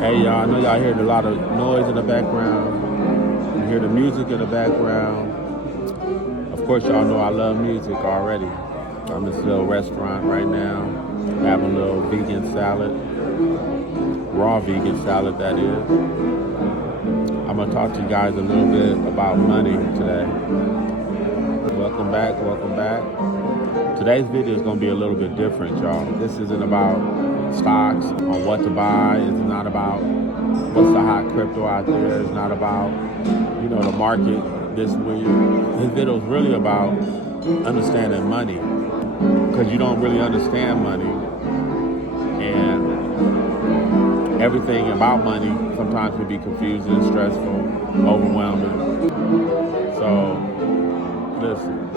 Hey y'all, I know y'all heard a lot of noise in the background. You hear the music in the background. Of course, y'all know I love music already. I'm in this little restaurant right now, having a little vegan salad, raw vegan salad that is. I'm gonna talk to you guys a little bit about money today. Welcome back, welcome back. Today's video is gonna be a little bit different, y'all. This isn't about stocks on what to buy. It's not about what's the hot crypto out there. It's not about, the market this week. This video is really about understanding money, because you don't really understand money, and everything about money sometimes can be confusing, stressful, overwhelming. So listen,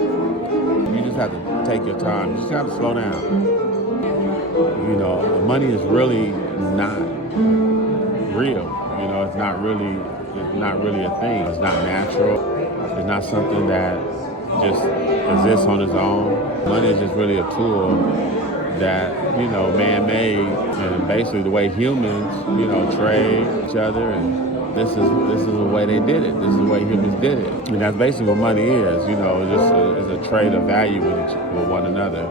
you just have to take your time. You just have to slow down. Money is really not real. It's not really a thing. It's not natural. It's not something that just exists on its own. Money is just really a tool that, man-made, and basically the way humans, trade each other, and this is the way they did it. This is the way humans did it. And that's basically what money is. It's a trade of value with one another.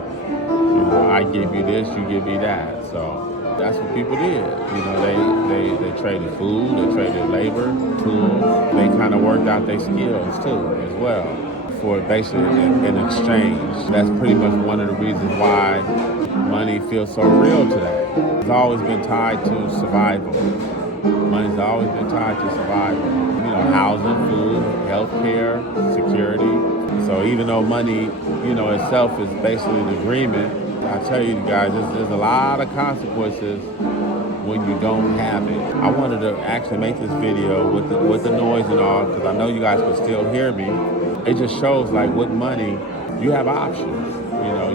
I give you this, you give me that. So that's what people did. They traded food, they traded labor, tools. They kind of worked out their skills too, as well, for basically an exchange. That's pretty much one of the reasons why money feels so real today. It's always been tied to survival. Money's always been tied to survival. Housing, food, healthcare, security. So even though money, itself is basically an agreement, I tell you guys, there's a lot of consequences when you don't have it. I wanted to actually make this video with the noise and all, because I know you guys can still hear me. It just shows, like, with money, you have options.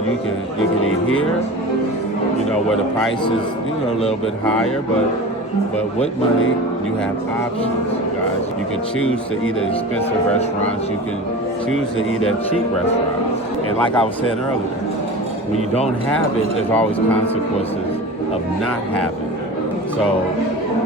You can eat here, where the price is, a little bit higher, but with money, you have options, you guys. You can choose to eat at expensive restaurants. You can choose to eat at cheap restaurants. And like I was saying earlier, when you don't have it, there's always consequences of not having it. So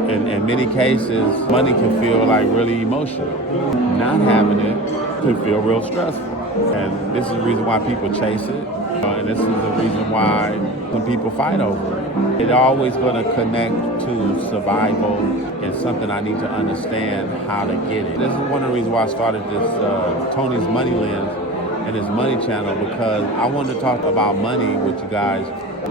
in many cases, money can feel like really emotional. Not having it can feel real stressful. And this is the reason why people chase it. And this is the reason why some people fight over it. It's always going to connect to survival and something I need to understand how to get it. This is one of the reasons why I started this Tony's Money Lens and his money channel, because I wanted to talk about money with you guys,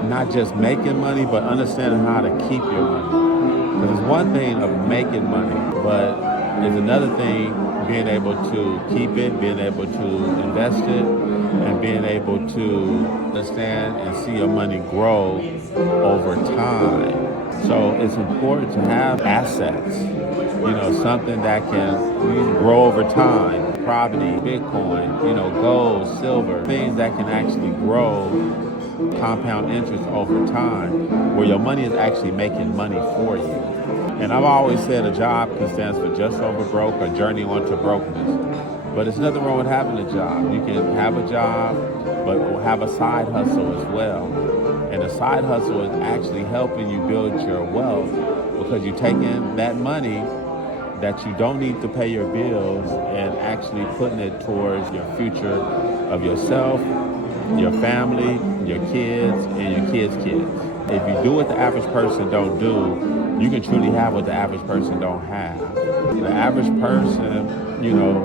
not just making money, but understanding how to keep your money. Because it's one thing of making money, but it's another thing being able to keep it, being able to invest it, and being able to understand and see your money grow over time. So it's important to have assets, something that can grow over time. Property, Bitcoin, gold, silver, things that can actually grow compound interest over time, where your money is actually making money for you. And I've always said a job can stand for just over broke or journey on to brokenness. But there's nothing wrong with having a job. You can have a job, but have a side hustle as well. And a side hustle is actually helping you build your wealth, because you're taking that money that you don't need to pay your bills and actually putting it towards your future of yourself, your family, your kids, and your kids' kids. If you do what the average person don't do, you can truly have what the average person don't have. The average person,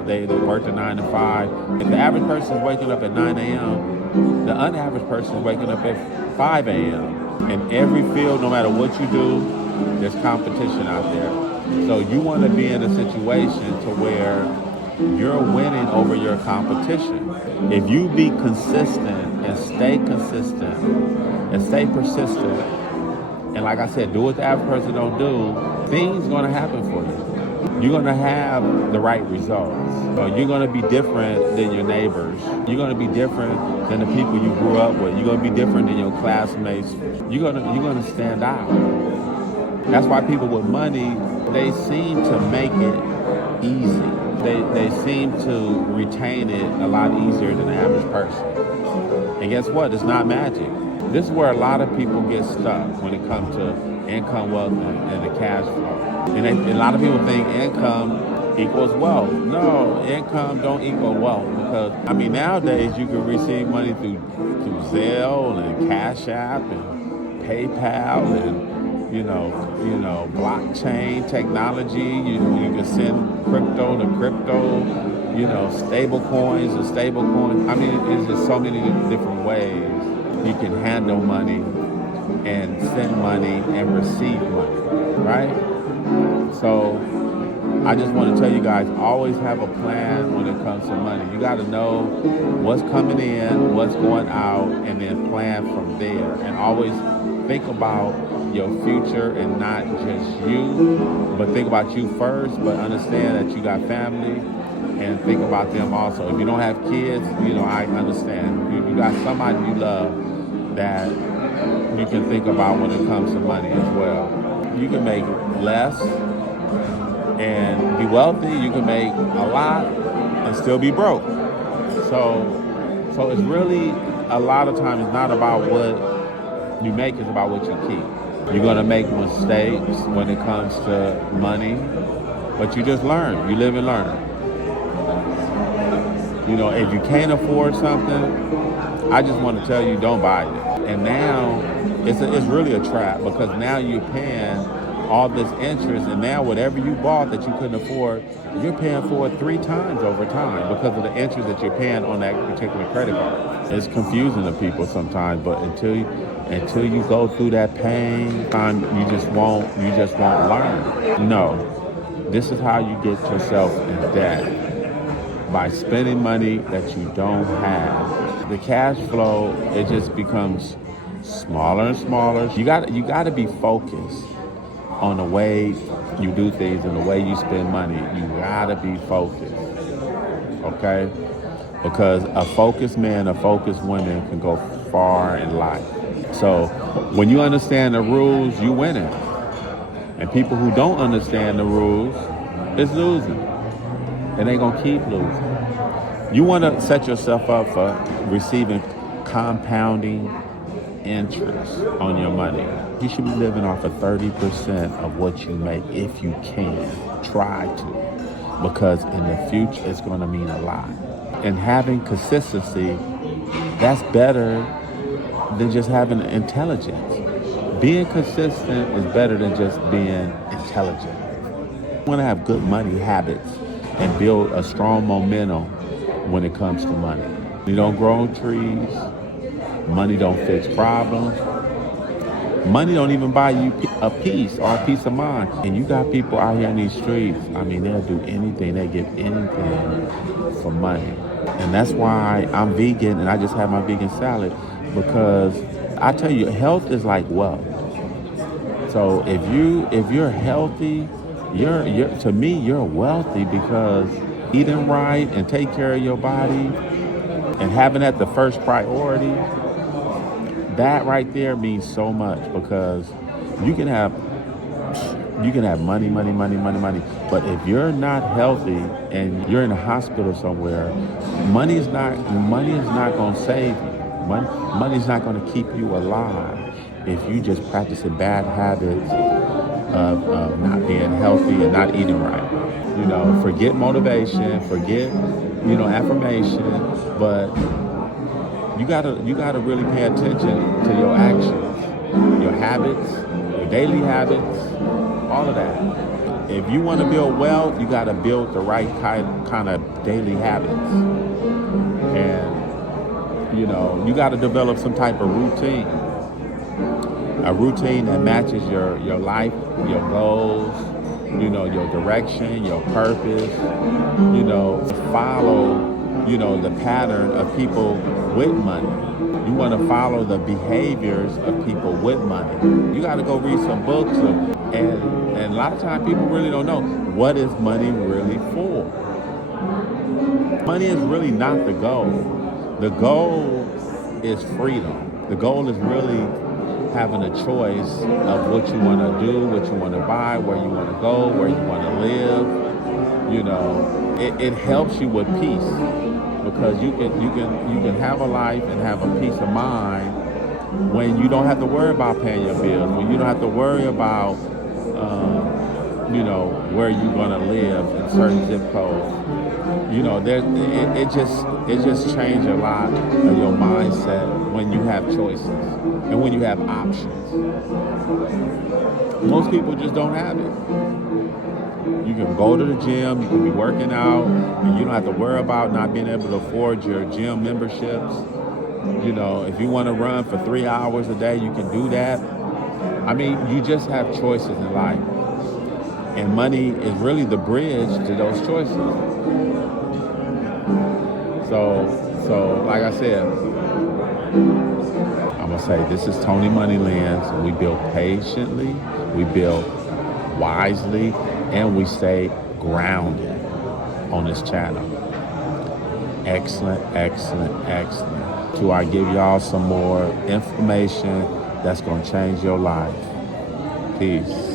they work a 9 to 5. If the average person is waking up at 9 a.m., the unaverage person is waking up at 5 a.m. In every field, no matter what you do, there's competition out there. So you want to be in a situation to where you're winning over your competition. If you be consistent and stay consistent and stay persistent, and like I said, do what the average person don't do, things are going to happen for you. You're going to have the right results. So you're going to be different than your neighbors. You're going to be different than the people you grew up with. You're going to be different than your classmates. You're going to stand out. That's why people with money, they seem to make it easy. They seem to retain it a lot easier than the average person. And guess what? It's not magic. This is where a lot of people get stuck when it comes to income, wealth, and the cash flow. And a lot of people think income equals wealth. No, income don't equal wealth, because I mean nowadays you can receive money through Zelle and Cash App and PayPal and blockchain technology. You can send crypto to crypto. Stable coins and stable coins. I mean, it's just so many different ways you can handle money and send money and receive money, right? So I just want to tell you guys, always have a plan when it comes to money. You got to know what's coming in, what's going out, and then plan from there. And always think about your future and not just you, but think about you first, but understand that you got family and think about them also. If you don't have kids, I understand. You got somebody you love that you can think about when it comes to money as well. You can make less and be wealthy. You can make a lot and still be broke. So it's really, a lot of times, it's not about what you make, it's about what you keep. You're gonna make mistakes when it comes to money, but you just learn. You live and learn. If you can't afford something, I just want to tell you, don't buy it. And now it's really a trap, because now you're paying all this interest, and now whatever you bought that you couldn't afford, you're paying for it 3 times over time because of the interest that you're paying on that particular credit card. It's confusing to people sometimes, but until you go through that pain, you just won't learn. No, this is how you get yourself in debt. By spending money that you don't have. The cash flow, it just becomes smaller and smaller. You got to be focused on the way you do things and the way you spend money. You got to be focused, okay? Because a focused man, a focused woman can go far in life. So when you understand the rules, you winning. And people who don't understand the rules is losing. And they're going to keep losing. You want to set yourself up for receiving compounding interest on your money. You should be living off of 30% of what you make if you can. Try to. Because in the future, it's going to mean a lot. And having consistency, that's better than just having intelligence. Being consistent is better than just being intelligent. You want to have good money habits and build a strong momentum when it comes to money. You don't grow on trees. Money don't fix problems. Money don't even buy you a peace or a peace of mind. And you got people out here in these streets, I mean, they'll do anything, they give anything for money. And that's why I'm vegan and I just have my vegan salad, because I tell you, health is like wealth. So if you're healthy, to me, you're wealthy, because eating right and take care of your body and having that the first priority, that right there means so much, because you can have money, but if you're not healthy and you're in a hospital somewhere, money is not going to save you. Money's not going to keep you alive if you just practicing bad habits of not being healthy and not eating right. Forget motivation, forget, affirmation, but you gotta really pay attention to your actions, your habits, your daily habits, all of that. If you want to build wealth, you gotta build the right kind of daily habits. And you gotta develop some type of routine. A routine that matches your life, your goals, your direction, your purpose, follow, the pattern of people with money. You want to follow the behaviors of people with money. You got to go read some books, and a lot of times people really don't know, what is money really for? Money is really not the goal. The goal is freedom. The goal is really having a choice of what you want to do, what you want to buy, where you want to go, where you want to live. It helps you with peace, because you can have a life and have a peace of mind when you don't have to worry about paying your bills, when you don't have to worry about, where you're gonna live in certain zip codes. It just changed a lot of your mindset when you have choices and when you have options. Most people just don't have it. You can go to the gym, you can be working out, and you don't have to worry about not being able to afford your gym memberships. If you want to run for 3 hours a day, you can do that. I mean, you just have choices in life. And money is really the bridge to those choices. So like I said, I'm going to say this is Tony Money Lens. We build patiently, we build wisely, and we stay grounded on this channel. Excellent, excellent, excellent. Till I give y'all some more information that's going to change your life. Peace.